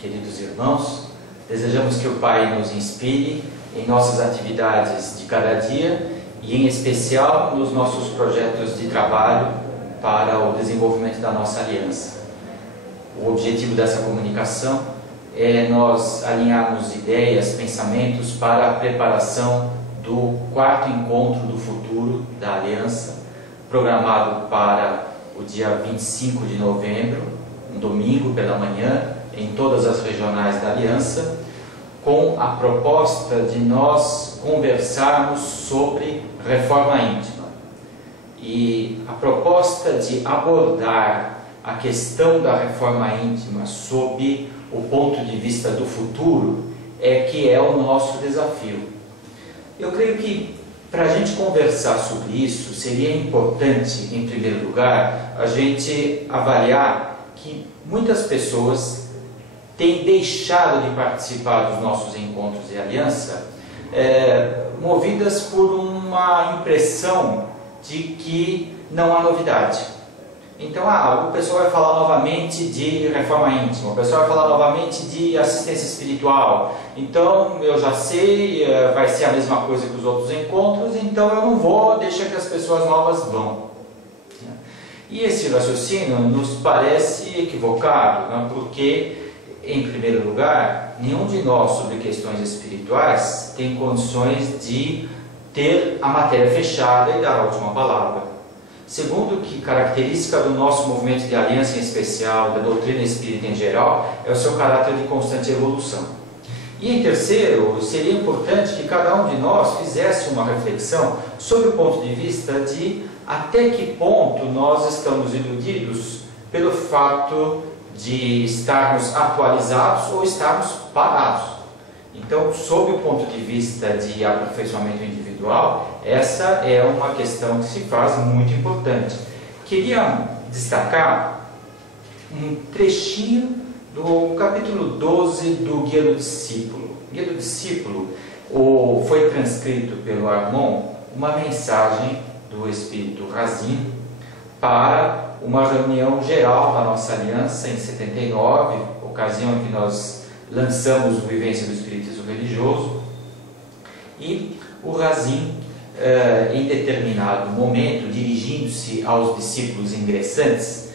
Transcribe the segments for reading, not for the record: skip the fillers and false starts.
queridos irmãos, desejamos que o Pai nos inspire em nossas atividades de cada dia e, em especial, nos nossos projetos de trabalho para o desenvolvimento da nossa aliança. O objetivo dessa comunicação é nós alinharmos ideias, pensamentos para a preparação do 4º encontro do futuro da aliança, programado para o dia 25 de novembro, um domingo pela manhã, em todas as regionais da aliança, com a proposta de nós conversarmos sobre reforma íntima. E a proposta de abordar a questão da reforma íntima sob o ponto de vista do futuro é que é o nosso desafio. Eu creio que para a gente conversar sobre isso seria importante, em primeiro lugar, a gente avaliar que muitas pessoas têm deixado de participar dos nossos encontros de aliança movidas por uma impressão de que não há novidade. Então, o pessoal vai falar novamente de reforma íntima, o pessoal vai falar novamente de assistência espiritual. Então, eu já sei, vai ser a mesma coisa que os outros encontros, então eu não vou, deixa que as pessoas novas vão. E esse raciocínio nos parece equivocado, né? Porque, em primeiro lugar, nenhum de nós sobre questões espirituais tem condições de ter a matéria fechada e dar a última palavra. Segundo, que característica do nosso movimento de aliança em especial, da doutrina espírita em geral, é o seu caráter de constante evolução. E em terceiro, seria importante que cada um de nós fizesse uma reflexão sobre o ponto de vista de até que ponto nós estamos iludidos pelo fato de estarmos atualizados ou estarmos parados. Então, sob o ponto de vista de aperfeiçoamento individual, essa é uma questão que se faz muito importante. Queria destacar um trechinho do capítulo 12 do Guia do Discípulo. Guia do Discípulo foi transcrito pelo Armon uma mensagem do Espírito Razin para uma reunião geral da nossa aliança em 79, ocasião em que nós lançamos o Vivência do Espiritismo Religioso. E o Razin, em determinado momento, dirigindo-se aos discípulos ingressantes,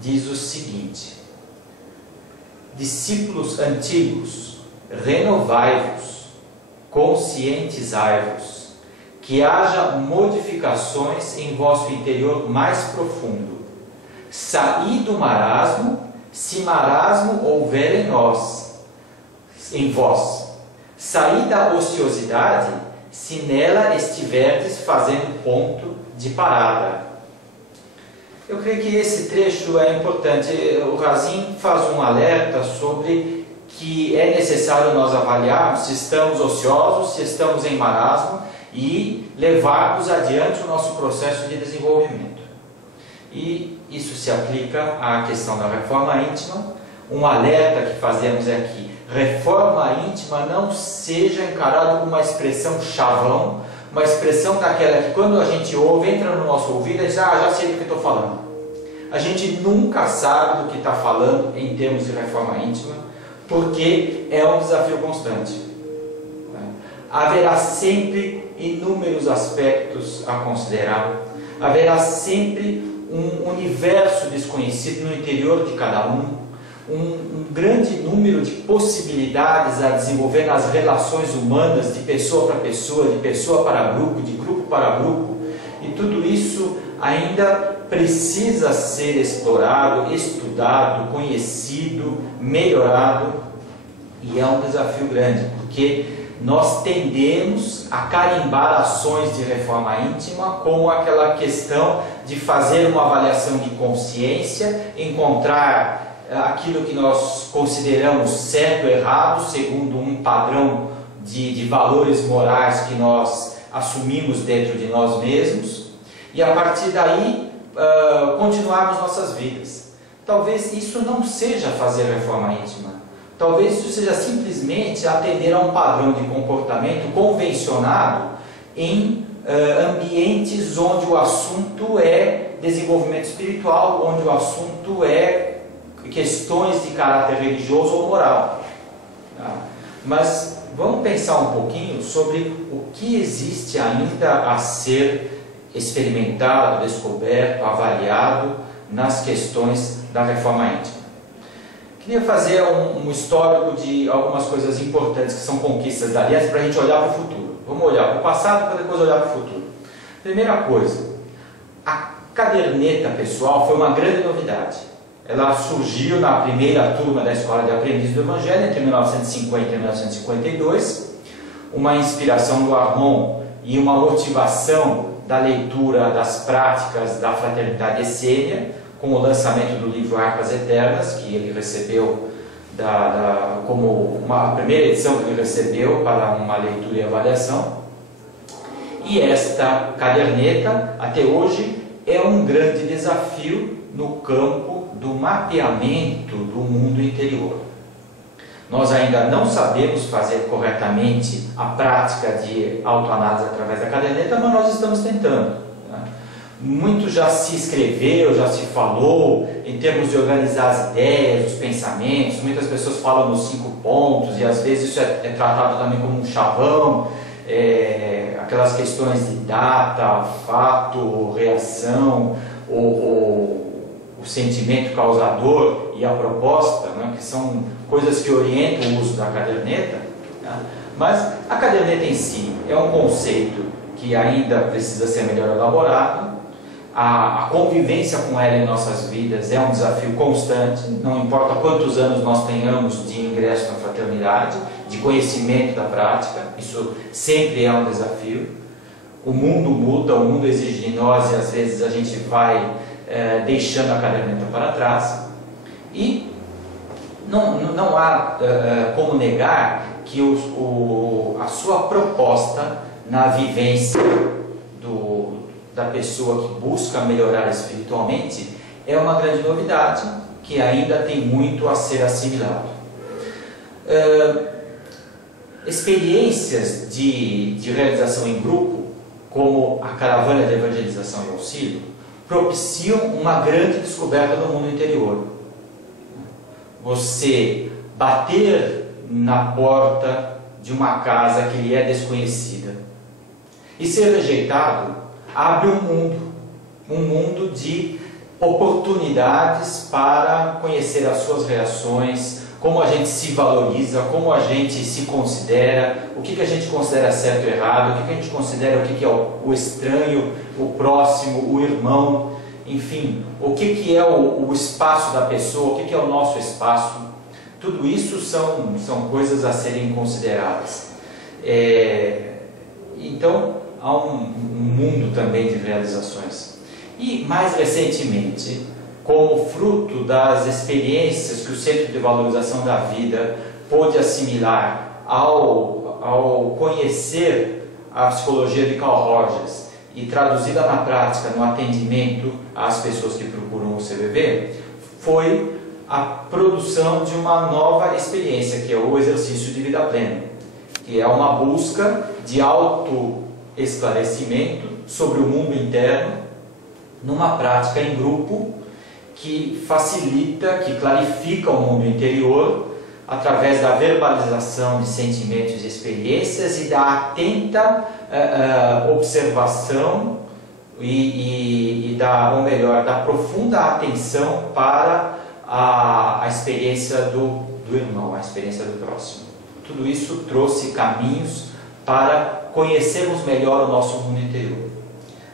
diz o seguinte: discípulos antigos, renovai-vos, conscientizai-vos, que haja modificações em vosso interior mais profundo. Saí do marasmo, se marasmo houver em vós. Saí da ociosidade, se nela estiverdes fazendo ponto de parada. Eu creio que esse trecho é importante. O Razin faz um alerta sobre que é necessário nós avaliarmos se estamos ociosos, se estamos em marasmo e levarmos adiante o nosso processo de desenvolvimento. E isso se aplica à questão da reforma íntima. Um alerta que fazemos é que reforma íntima não seja encarada como uma expressão chavão, uma expressão daquela que quando a gente ouve, entra no nosso ouvido e diz: já sei do que estou falando. A gente nunca sabe do que está falando em termos de reforma íntima, porque é um desafio constante. Haverá sempre inúmeros aspectos a considerar, haverá sempre um universo desconhecido no interior de cada um grande número de possibilidades a desenvolver nas relações humanas, de pessoa para pessoa, de pessoa para grupo, de grupo para grupo, e tudo isso ainda precisa ser explorado, estudado, conhecido, melhorado, e é um desafio grande, porque nós tendemos a carimbar ações de reforma íntima com aquela questão de fazer uma avaliação de consciência, encontrar aquilo que nós consideramos certo ou errado, segundo um padrão de valores morais que nós assumimos dentro de nós mesmos, e a partir daí continuarmos nossas vidas. Talvez isso não seja fazer reforma íntima. Talvez isso seja simplesmente atender a um padrão de comportamento convencionado em ambientes onde o assunto é desenvolvimento espiritual, onde o assunto é questões de caráter religioso ou moral. Tá? Mas vamos pensar um pouquinho sobre o que existe ainda a ser experimentado, descoberto, avaliado nas questões da reforma íntima. Queria fazer um histórico de algumas coisas importantes que são conquistas da aliança para a gente olhar para o futuro. Vamos olhar para o passado para depois olhar para o futuro. Primeira coisa, a caderneta pessoal foi uma grande novidade. Ela surgiu na primeira turma da Escola de Aprendiz do Evangelho, entre 1950 e 1952, uma inspiração do Armon e uma motivação da leitura das práticas da Fraternidade Essênia, com o lançamento do livro Harpas Eternas, que ele recebeu como a primeira edição que ele recebeu para uma leitura e avaliação. E esta caderneta, até hoje, é um grande desafio no campo do mapeamento do mundo interior. Nós ainda não sabemos fazer corretamente a prática de autoanálise através da caderneta, mas nós estamos tentando. Né? Muito já se escreveu, já se falou em termos de organizar as ideias, os pensamentos. Muitas pessoas falam nos 5 pontos e às vezes isso é tratado também como um chavão. Aquelas questões de data, fato, reação, o sentimento causador e a proposta, né, que são coisas que orientam o uso da caderneta, né? Mas a caderneta em si é um conceito que ainda precisa ser melhor elaborado. A convivência com ela em nossas vidas é um desafio constante, não importa quantos anos nós tenhamos de ingresso na fraternidade, de conhecimento da prática, isso sempre é um desafio. O mundo muda, o mundo exige de nós e às vezes a gente vai deixando a caderneta para trás. E não há como negar que a sua proposta na vivência da pessoa que busca melhorar espiritualmente é uma grande novidade que ainda tem muito a ser assimilado. Experiências de realização em grupo, como a caravana de evangelização e auxílio, propiciam uma grande descoberta do mundo interior. Você bater na porta de uma casa que lhe é desconhecida e ser rejeitado abre um mundo de oportunidades para conhecer as suas reações, como a gente se valoriza, como a gente se considera, o que a gente considera certo e errado, o que a gente considera o que é o estranho, o próximo, o irmão, enfim, o que é o espaço da pessoa, o que é o nosso espaço. Tudo isso são coisas a serem consideradas. Então, há um mundo também de realizações. E, mais recentemente, como fruto das experiências que o Centro de Valorização da Vida pôde assimilar ao conhecer a psicologia de Carl Rogers e traduzida na prática no atendimento às pessoas que procuram o CVV, foi a produção de uma nova experiência, que é o exercício de vida plena, que é uma busca de autoesclarecimento sobre o mundo interno, numa prática em grupo, que facilita, que clarifica o mundo interior, através da verbalização de sentimentos e experiências e da atenta observação da profunda atenção para a experiência do irmão, a experiência do próximo. Tudo isso trouxe caminhos para conhecermos melhor o nosso mundo interior.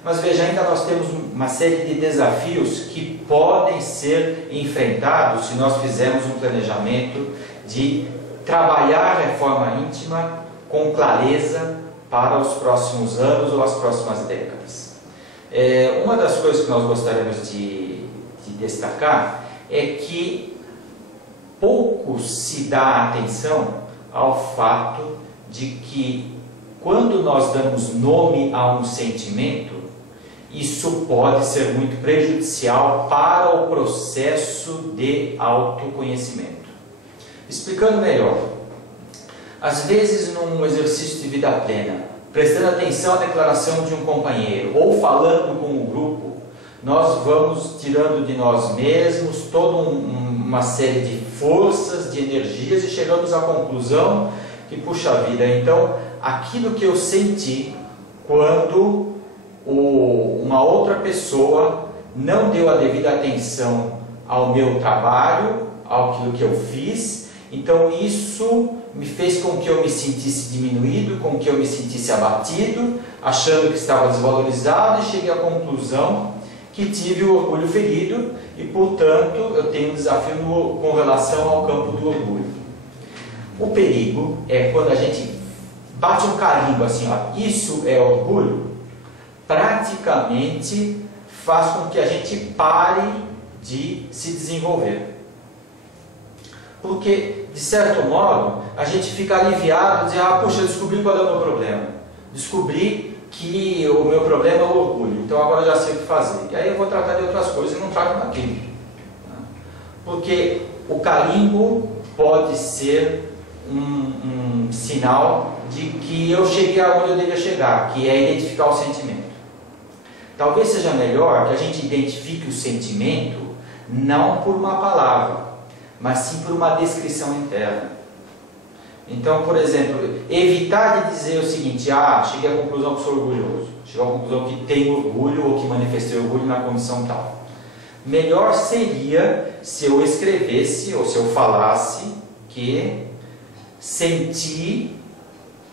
Mas veja, ainda nós temos uma série de desafios que podem ser enfrentados se nós fizermos um planejamento de trabalhar a reforma íntima com clareza para os próximos anos ou as próximas décadas. Uma das coisas que nós gostaríamos de destacar é que pouco se dá atenção ao fato de que quando nós damos nome a um sentimento, isso pode ser muito prejudicial para o processo de autoconhecimento. Explicando melhor, às vezes num exercício de vida plena, prestando atenção à declaração de um companheiro ou falando com o grupo, nós vamos tirando de nós mesmos toda uma série de forças, de energias e chegamos à conclusão que, puxa vida, então aquilo que eu senti quando uma outra pessoa não deu a devida atenção ao meu trabalho, àquilo que eu fiz, então isso me fez com que eu me sentisse diminuído, com que eu me sentisse abatido, achando que estava desvalorizado, e cheguei à conclusão que tive o orgulho ferido e, portanto, eu tenho um desafio com relação ao campo do orgulho. O perigo é quando a gente bate um carimbo assim, ó, isso é orgulho, praticamente faz com que a gente pare de se desenvolver. Porque, de certo modo, a gente fica aliviado, dizer, puxa, eu descobri qual é o meu problema. Descobri que o meu problema é o orgulho, então agora eu já sei o que fazer. E aí eu vou tratar de outras coisas e não trato daquilo. Porque o carimbo pode ser um sinal de que eu cheguei aonde eu devia chegar, que é identificar o sentimento. Talvez seja melhor que a gente identifique o sentimento não por uma palavra, mas sim por uma descrição interna. Então, por exemplo, evitar de dizer o seguinte, cheguei à conclusão que sou orgulhoso, cheguei à conclusão que tenho orgulho ou que manifestei orgulho na condição tal. Melhor seria se eu escrevesse ou se eu falasse que senti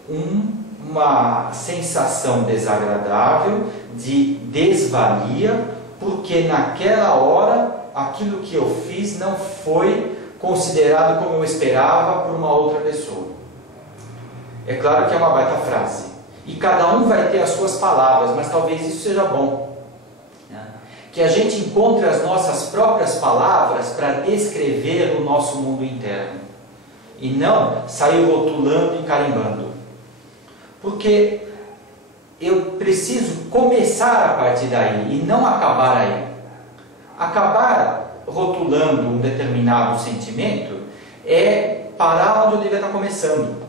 uma sensação desagradável de desvalia, porque naquela hora aquilo que eu fiz não foi considerado como eu esperava por uma outra pessoa. É claro que é uma baita frase, e cada um vai ter as suas palavras, mas talvez isso seja bom, né? Que a gente encontre as nossas próprias palavras para descrever o nosso mundo interno, e não sair rotulando e carimbando, porque eu preciso começar a partir daí e não acabar aí. Acabar rotulando um determinado sentimento é parar onde eu devia estar começando,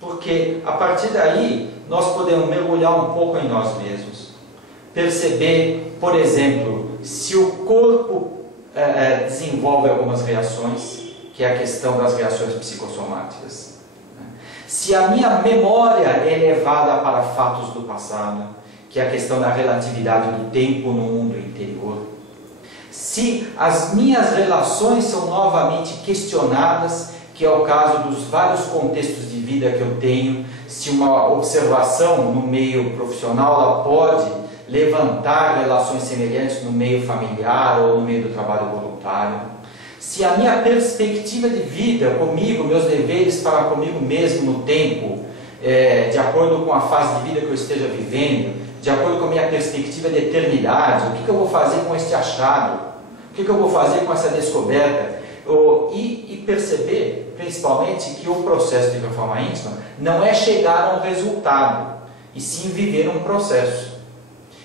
porque a partir daí nós podemos mergulhar um pouco em nós mesmos, perceber, por exemplo, se o corpo desenvolve algumas reações, que é a questão das reações psicossomáticas, se a minha memória é levada para fatos do passado, que é a questão da relatividade do tempo no mundo interior, se as minhas relações são novamente questionadas, que é o caso dos vários contextos de vida que eu tenho, se uma observação no meio profissional ela pode levantar relações semelhantes no meio familiar ou no meio do trabalho voluntário, se a minha perspectiva de vida comigo, meus deveres para comigo mesmo no tempo, de acordo com a fase de vida que eu esteja vivendo, de acordo com a minha perspectiva de eternidade, o que eu vou fazer com este achado, o que eu vou fazer com essa descoberta, e perceber, principalmente, que o processo de reforma íntima não é chegar a um resultado, e sim viver um processo.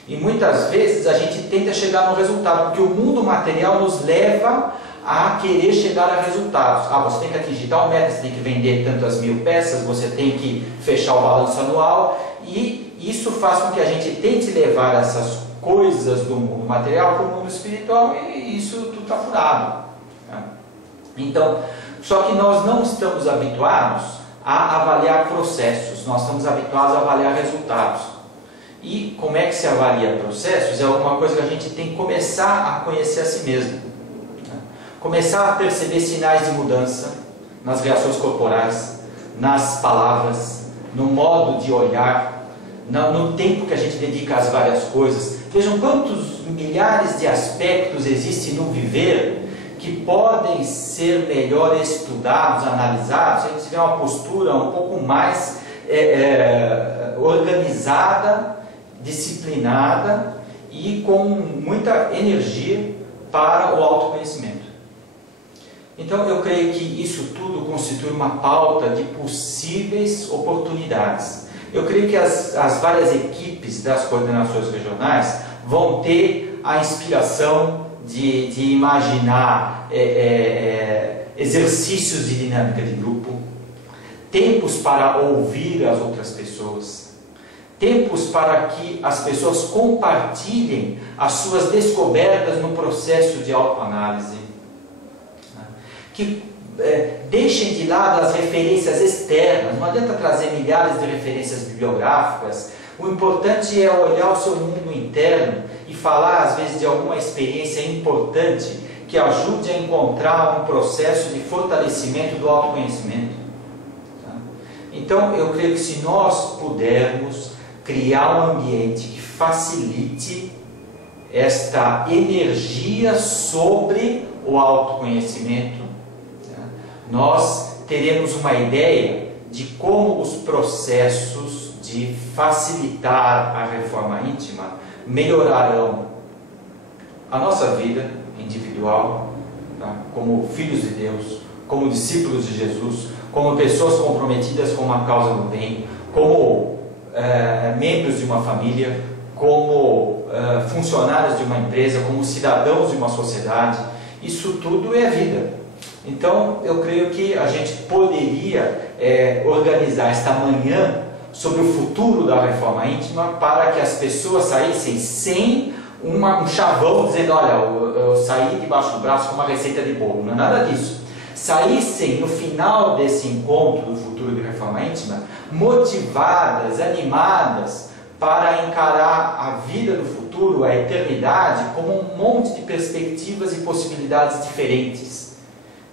E muitas vezes a gente tenta chegar no resultado, porque o mundo material nos leva a querer chegar a resultados. Você tem que atingir tal meta, você tem que vender tantas mil peças, você tem que fechar o balanço anual, e isso faz com que a gente tente levar essas coisas do mundo material para o mundo espiritual, e isso tudo está furado, né? Então, só que nós não estamos habituados a avaliar processos, nós estamos habituados a avaliar resultados. E como é que se avalia processos? É alguma coisa que a gente tem que começar a conhecer a si mesmo, né? Começar a perceber sinais de mudança nas reações corporais, nas palavras, no modo de olhar, no tempo que a gente dedica às várias coisas. Vejam quantos milhares de aspectos existem no viver que podem ser melhor estudados, analisados, se a gente tiver uma postura um pouco mais organizada, disciplinada e com muita energia para o autoconhecimento. Então eu creio que isso tudo constitui uma pauta de possíveis oportunidades. Eu creio que as várias equipes das coordenações regionais vão ter a inspiração de imaginar exercícios de dinâmica de grupo, tempos para ouvir as outras pessoas, tempos para que as pessoas compartilhem as suas descobertas no processo de autoanálise, que deixem de lado as referências externas. Não adianta trazer milhares de referências bibliográficas. O importante é olhar o seu mundo interno e falar às vezes de alguma experiência importante que ajude a encontrar um processo de fortalecimento do autoconhecimento. Então eu creio que se nós pudermos criar um ambiente que facilite esta energia sobre o autoconhecimento, nós teremos uma ideia de como os processos de facilitar a reforma íntima melhorarão a nossa vida individual, como filhos de Deus, como discípulos de Jesus, como pessoas comprometidas com uma causa do bem, como membros de uma família, como funcionários de uma empresa, como cidadãos de uma sociedade. Isso tudo é vida. Então eu creio que a gente poderia organizar esta manhã sobre o futuro da reforma íntima para que as pessoas saíssem sem um chavão dizendo: olha, eu saí debaixo do braço com uma receita de bolo. Não é nada disso. Saíssem no final desse encontro do futuro de reforma íntima motivadas, animadas para encarar a vida do futuro, a eternidade, como um monte de perspectivas e possibilidades diferentes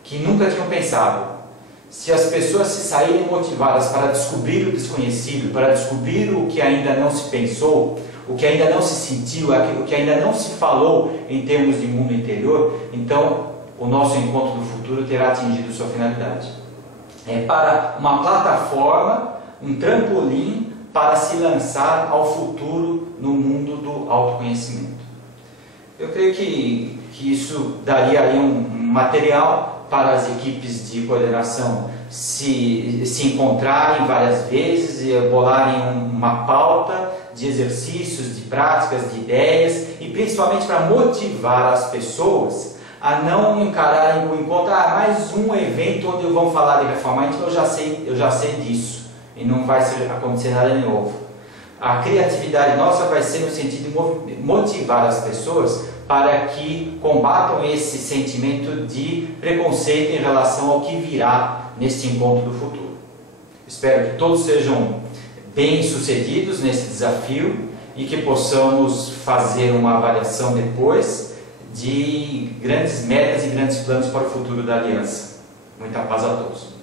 que nunca tinham pensado. Se as pessoas se saírem motivadas para descobrir o desconhecido, para descobrir o que ainda não se pensou, o que ainda não se sentiu, o que ainda não se falou em termos de mundo interior, então o nosso encontro do futuro terá atingido sua finalidade. É para uma plataforma, um trampolim para se lançar ao futuro no mundo do autoconhecimento. Eu creio que isso daria aí um material para as equipes de coordenação se encontrarem várias vezes e bolarem uma pauta de exercícios, de práticas, de ideias, e principalmente para motivar as pessoas a não encararem o encontro, mais um evento onde vão falar de reforma íntima, eu já sei disso, e não vai acontecer nada de novo. A criatividade nossa vai ser no sentido de motivar as pessoas para que combatam esse sentimento de preconceito em relação ao que virá neste encontro do futuro. Espero que todos sejam bem-sucedidos nesse desafio e que possamos fazer uma avaliação depois de grandes metas e grandes planos para o futuro da Aliança. Muita paz a todos.